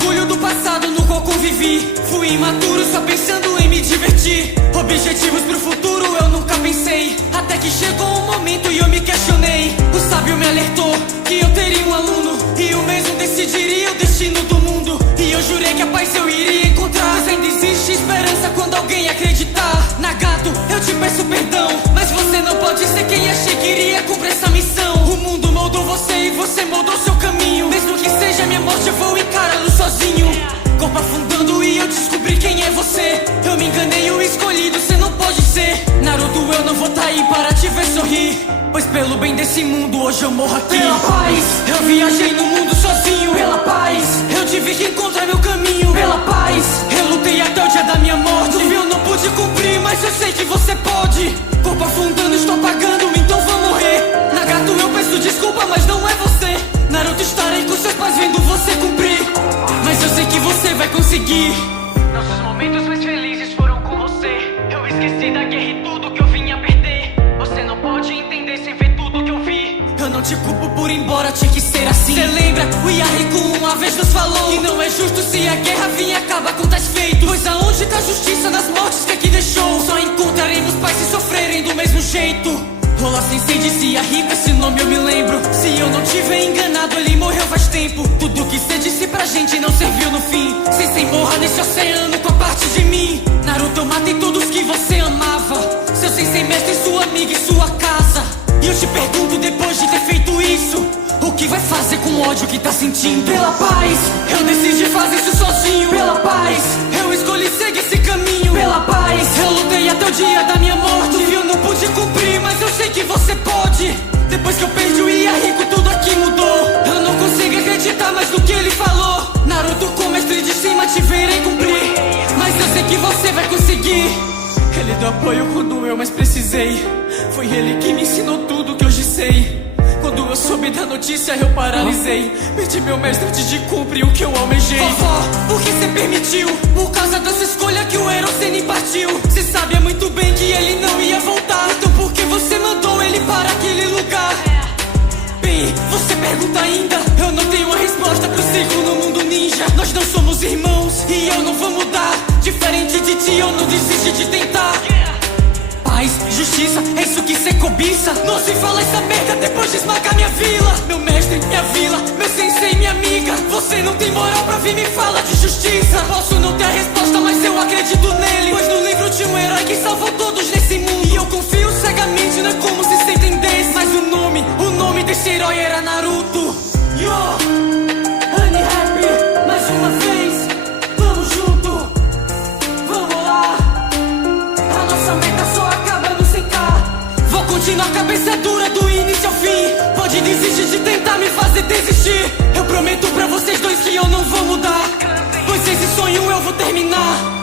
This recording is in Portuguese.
orgulho do passado no qual convivi. Fui imaturo só pensando em me divertir. Objetivos pro futuro eu nunca pensei, até que chegou um momento e eu me questionei. O sábio me alertou que eu teria um aluno, e o mesmo decidiria o destino do mundo. E eu jurei que a paz eu iria encontrar, mas ainda existe esperança quando alguém acreditar. Nagato, eu te peço perdão, mas você não pode ser quem achei que iria cumprir essa missão. O mundo moldou você e você moldou seu caminho. Mesmo que seja minha morte eu vou encará-lo sozinho. Corpo afundando e eu descobri quem é você. Eu me enganei, o escolhido cê não pode ser. Naruto, eu não vou tá aí para te ver sorrir, pois pelo bem desse mundo hoje eu morro aqui. Pela paz, eu viajei no mundo sozinho. Pela paz, eu tive que encontrar meu caminho. Pela paz, eu lutei até o dia da minha morte. Eu não pude cumprir, mas eu sei que você pode. Corpo afundando, estou apagando, então vou morrer. Nagato, eu peço desculpa, mas não é você. Naruto, estarei com seus pais vendo você cumprir, mas eu sei que você vai conseguir. Nossos momentos mais felizes foram com você. Eu esqueci da guerra e tudo que eu vinha perder. Você não pode entender sem ver tudo que eu vi. Eu não te culpo por ir embora, tinha que ser assim. Cê lembra? O Yahiko uma vez nos falou que não é justo se a guerra vinha e acaba com tais feitos. Pois aonde tá a justiça nas mortes que aqui deixou? Só encontraremos pais se sofrerem do mesmo jeito. Rola Sensei disse Yahiko, esse nome eu me lembro. Se eu não tiver enganado, ele morreu faz tempo. Tudo que cê disse pra gente não serviu no fim. Sensei morra nesse oceano com a parte de mim. Naruto, eu matei todos que você amava. Seu Sensei mestre, sua amiga e sua casa. E eu te pergunto, depois de ter feito isso, o que vai fazer com o ódio que tá sentindo? Pela paz, eu decidi fazer isso sozinho. Pela paz, eu escolhi seguir esse caminho. Pela paz, eu lutei até o dia da minha morte. E eu não pude cumprir, mas eu sei que você pode. Depois que eu perdi o Yahiko, tudo aqui mudou. Eu não consigo acreditar mais no que ele falou. Naruto, com mestre de cima, te verei cumprir, mas eu sei que você vai conseguir. Ele deu apoio quando eu mais precisei. Foi ele que me ensinou tudo que hoje sei. Quando eu soube da notícia eu paralisei. Perdi meu mestre antes de cumprir o que eu almejei. Vovó, por que cê permitiu? Por causa dessa escolha que o Erosenin partiu. Cê sabia muito bem que ele não ia voltar, então por que você mandou ele para aquele lugar? Bem, você pergunta ainda, eu não tenho uma resposta pro ciclo no mundo ninja. Nós não somos irmãos e eu não vou mudar. Diferente de ti eu não desisti de tentar. Paz, justiça, é isso que cê cobiça. Não se fala essa merda depois de esmagar minha vila. Meu mestre, minha vila, meu sensei, minha amiga. Você não tem moral pra vir me falar de justiça. Posso não ter a resposta, mas eu acredito nele, pois no livro tinha um herói que salvou todos nesse mundo. E eu confio cegamente, não é como se cê entendesse. Mas o nome desse herói era Naruto. Yo, Honey Happy, mais uma vez, vamos junto, vamos lá. A nossa meta só acaba no 100k. Vou continuar cabeça dura do início ao fim. Pode desistir de tentar me fazer desistir. Eu prometo pra vocês dois que eu não vou mudar, pois esse sonho eu vou terminar.